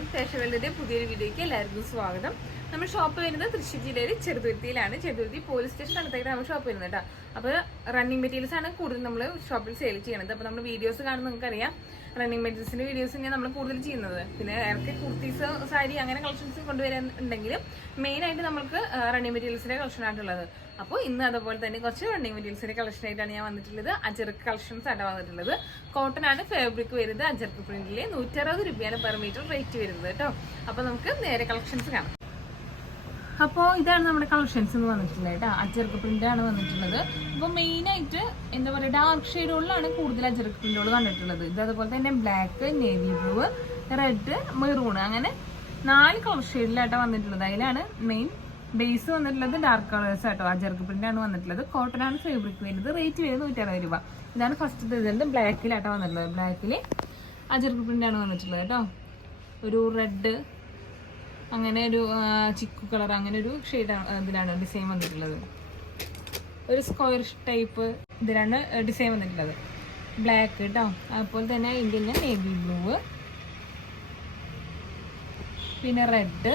നമസ്കാരം. ഫാഷൻവേൾഡിന്റെ പുതിയൊരു വീഡിയോയ്ക്ക് എല്ലാവർക്കും സ്വാഗതം. നമ്മൾ ഷോപ്പ് വരുന്നത് തൃശ്ശൂർ ജില്ലയിൽ ചെറുതുരുത്തിയിലാണ്. ചെറുതുരുത്തി പോലീസ് സ്റ്റേഷൻ അടുത്തായിട്ട് നമ്മൾ ഷോപ്പ് വരുന്നത് കേട്ടോ. അപ്പോൾ റണ്ണിങ് മെറ്റീരിയൽസ് ആണ് കൂടുതൽ നമ്മൾ ഷോപ്പിൽ സെയിൽ ചെയ്യുന്നത്. അപ്പോൾ നമ്മൾ വീഡിയോസ് കാണുമ്പോൾ നിങ്ങൾക്കറിയാം റണ്ണിങ് മെറ്റീരിയൽസിന്റെ വീഡിയോസ് തന്നെയാണ് നമ്മൾ കൂടുതൽ ചെയ്യുന്നത്. പിന്നെ ഇറക്കി കുർത്തീസ്, സാരി അങ്ങനെ കളക്ഷൻസ് കൊണ്ടുവരാനുണ്ടെങ്കിലും മെയിനായിട്ട് നമുക്ക് റണ്ണിങ് മെറ്റീരിയൽസിന്റെ കളക്ഷൻ ആയിട്ടുള്ളത്. അപ്പോൾ ഇന്ന് അതുപോലെ തന്നെ കുറച്ച് റണ്ണിങ് മെറ്റീരിയൽസിന്റെ കളക്ഷൻ ആയിട്ടാണ് ഞാൻ വന്നിട്ടുള്ളത്. അജർക്ക് കളക്ഷൻസ് ആണ് വന്നിട്ടുള്ളത്. കോട്ടൺ ആണ് ഫാബ്രിക് വരുന്നത്. അജർക്ക് പ്രിന്റില് 160 രൂപയാണ് പെർ മീറ്റർ റേറ്റ് വരുന്നത് കേട്ടോ. അപ്പോൾ നമുക്ക് നേരെ കളക്ഷൻസ് കാണാം. അപ്പോൾ ഇതാണ് നമ്മുടെ കളക്ഷൻസ് എന്ന് വന്നിട്ടുള്ളത് കേട്ടോ. അജർക്ക് പ്രിന്റ് ആണ് വന്നിട്ടുള്ളത്. അപ്പോൾ മെയിനായിട്ട് എന്താ പറയുക, ഡാർക്ക് ഷെയ്ഡുകളിലാണ് കൂടുതൽ അജർക്ക് പ്രിന്റുകൾ കണ്ടിട്ടുള്ളത്. ഇത് അതുപോലെ തന്നെ black, navy blue, red, maroon, അങ്ങനെ 4 കളർ ഷെയ്ഡിലാട്ടോ വന്നിട്ടുള്ളത്. അതിലാണ് മെയിൻ ബേസ് വന്നിട്ടുള്ളത് ഡാർക്ക് കളേഴ്സ് ആട്ടോ. അജർക്ക് പ്രിന്റ് ആണ് വന്നിട്ടുള്ളത്. കോട്ടൺ ആണ് ഫാബ്രിക് വരുന്നത്. റേറ്റ് വരുന്നത് 160 രൂപ. ഇതാണ് ഫസ്റ്റ് റിസൾട്ട്. ബ്ലാക്കിലാട്ടോ വന്നിട്ടുള്ളത്. ബ്ലാക്കിൽ അജർക്ക് പ്രിന്റ് ആണ് വന്നിട്ടുള്ളത് കേട്ടോ. ഒരു റെഡ്, അങ്ങനെ ഒരു ചിക്കു കളർ, അങ്ങനെ ഒരു ഷെയ്ഡാണ് ഇതിലാണ് ഡിസൈൻ വന്നിട്ടുള്ളത്. ഒരു സ്ക്വയർ ടൈപ്പ് ഇതിലാണ് ഡിസൈൻ വന്നിട്ടുള്ളത്. ബ്ലാക്ക് കേട്ടോ. അതുപോലെ തന്നെ ഇതിൻ്റെ നേവി ബ്ലൂ, പിന്നെ റെഡ്,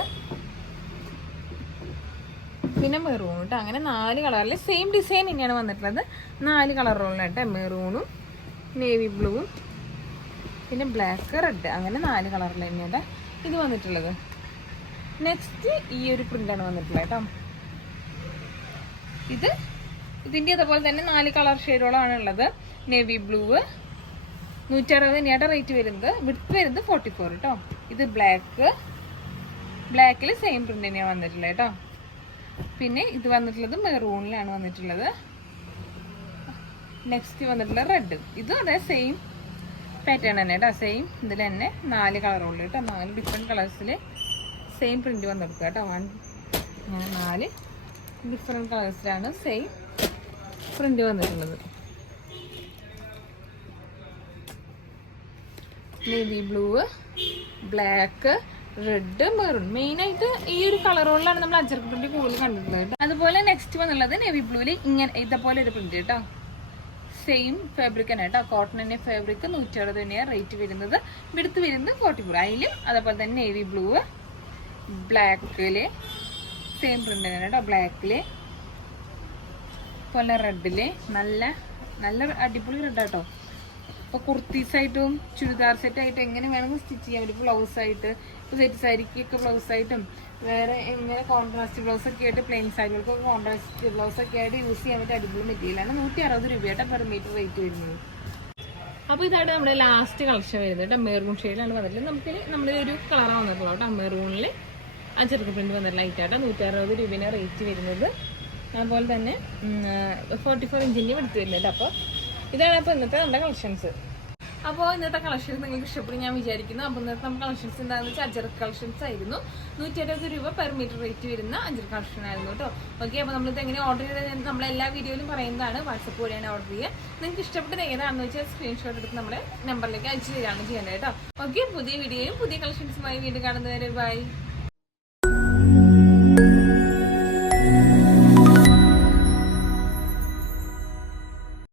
പിന്നെ മെറൂൺ കേട്ടോ. അങ്ങനെ 4 കളറിൽ സെയിം ഡിസൈൻ തന്നെയാണ് വന്നിട്ടുള്ളത്. 4 കളറുള്ള കേട്ടോ. മെറൂണും നേവി ബ്ലൂവും പിന്നെ ബ്ലാക്ക്, റെഡ്, അങ്ങനെ 4 കളറിൽ തന്നെയാണ് ഇത് വന്നിട്ടുള്ളത്. നെക്സ്റ്റ് ഈ ഒരു പ്രിന്റാണ് വന്നിട്ടുള്ളത് കേട്ടോ. ഇതിൻ്റെ അതുപോലെ തന്നെ 4 കളർ ഷെയ്ഡുകളാണ് ഉള്ളത്. നേവി ബ്ലൂ 160 തന്നെയാണ് റേറ്റ് വരുന്നത്. വിഡ്ത്ത് വരുന്നത് 44 കേട്ടോ. ഇത് ബ്ലാക്കിൽ സെയിം പ്രിന്റ് തന്നെയാണ് വന്നിട്ടുള്ളത് കേട്ടോ. പിന്നെ ഇത് വന്നിട്ടുള്ളത് മെറൂണിലാണ് വന്നിട്ടുള്ളത്. നെക്സ്റ്റ് വന്നിട്ടുള്ളത് റെഡ്. ഇതും അതെ സെയിം പാറ്റേൺ തന്നെ കേട്ടോ. സെയിം ഇതിൽ തന്നെ 4 കളറുള്ളൂ കേട്ടോ. 4 ഡിഫറെൻറ്റ് കളേഴ്സിൽ സെയിം പ്രിന്റ് വന്നെടുക്കുക കേട്ടോ. അങ്ങനെ 4 ഡിഫറെൻറ്റ് കളേഴ്സിലാണ് സെയിം പ്രിന്റ് വന്നിട്ടുള്ളത്. Navy blue, black, red, maroon, മെയിനായിട്ട് ഈ ഒരു കളറുകളിലാണ് നമ്മൾ അജർക്ക് പ്രിന്റ് കൂടുതൽ കണ്ടിട്ടുള്ളത് കേട്ടോ. അതുപോലെ നെക്സ്റ്റ് വന്നുള്ളത് നേവി ബ്ലൂവിൽ ഇങ്ങനെ ഇതേപോലെ ഒരു പ്രിന്റ് കേട്ടോ. സെയിം ഫാബ്രിക് തന്നെ കേട്ടോ. കോട്ടൺ തന്നെ ഫാബ്രിക് 160 തന്നെയാണ് റേറ്റ് വരുന്നത്. വിഡ്ത്ത് വരുന്നത് 44. അതിലും അതേപോലെ തന്നെ നേവി ബ്ലൂ, ബ്ലാക്കില് സെയിം പ്രിന്റ് തന്നെ കേട്ടോ. ബ്ലാക്കില് പോലെ റെഡില് നല്ല അടിപൊളി റെഡ് കേട്ടോ. ഇപ്പോൾ കുർത്തീസായിട്ടും ചുരിദാർ സെറ്റായിട്ടും എങ്ങനെ വേണമെങ്കിൽ സ്റ്റിച്ച് ചെയ്യാൻ പറ്റും. ബ്ലൗസായിട്ട് ഇപ്പോൾ സെറ്റ് സാരിക്കൊക്കെ ബ്ലൗസായിട്ടും വേറെ എങ്ങനെ കോൺട്രാസ്റ്റ് ബ്ലൗസൊക്കെ ആയിട്ട് പ്ലെയിൻ സാരികൾക്കൊക്കെ കോൺട്രാസ്റ്റ് ബ്ലൗസൊക്കെ ആയിട്ട് യൂസ് ചെയ്യാൻ പറ്റിയ അടിപൊളി മെറ്റീരിയലാണ്. 160 രൂപയായിട്ട് പെർ മീറ്റർ റേറ്റ് വരുന്നത്. അപ്പോൾ ഇതായിട്ട് നമ്മുടെ ലാസ്റ്റ് കളക്ഷൻ വരുന്നത് കേട്ടോ. മെറൂൺ ഷെയ്ഡിലാണ് വന്നിട്ടുള്ളത്. നമ്മുടെ ഒരു കളറാണ് വന്നിട്ടുള്ളത് കേട്ടോ. മെറൂണിൽ അജർക്ക് പ്രിന്റ് വന്നിട്ടുള്ള ലൈറ്റായിട്ട് 160 രൂപയാണ് റേറ്റ് വരുന്നത്. അതുപോലെ തന്നെ 44 ഇഞ്ചിൻ്റെ എടുത്ത് വരുന്നത്. അപ്പോൾ ഇതാണ് അപ്പോൾ ഇന്നത്തെ നമ്മുടെ കളക്ഷൻസ്. അപ്പോൾ ഇന്നത്തെ കളക്ഷൻസ് നിങ്ങൾക്ക് ഇഷ്ടപ്പെടും ഞാൻ വിചാരിക്കുന്നു. അപ്പോൾ ഇന്നത്തെ നമ്മുടെ കളക്ഷൻസ് എന്താണെന്ന് വെച്ചാൽ അജർക്ക് കളക്ഷൻസ് ആയിരുന്നു. 160 രൂപ പെർ മീറ്റർ റേറ്റ് വരുന്ന അജർക്ക് കളക്ഷൻ ആയിരുന്നു കേട്ടോ. ഓക്കെ, അപ്പോൾ നമ്മളിത് എങ്ങനെ ഓർഡർ ചെയ്തത് നമ്മളെല്ലാ വീഡിയോയിലും പറയുന്നതാണ്. വാട്സപ്പ് വഴിയാണ് ഓർഡർ ചെയ്യുക. നിങ്ങൾക്ക് ഇഷ്ടപ്പെട്ടത് ഏതാണെന്ന് വെച്ചാൽ സ്ക്രീൻഷോട്ട് എടുത്ത് നമ്മുടെ നമ്പറിലേക്ക് അയച്ചു തരികയാണ് ചെയ്യേണ്ടത് കേട്ടോ. ഓക്കെ, പുതിയ വീഡിയോയും പുതിയ കളക്ഷൻസുമായി വീണ്ടും കാണുന്നവരെ ബൈ.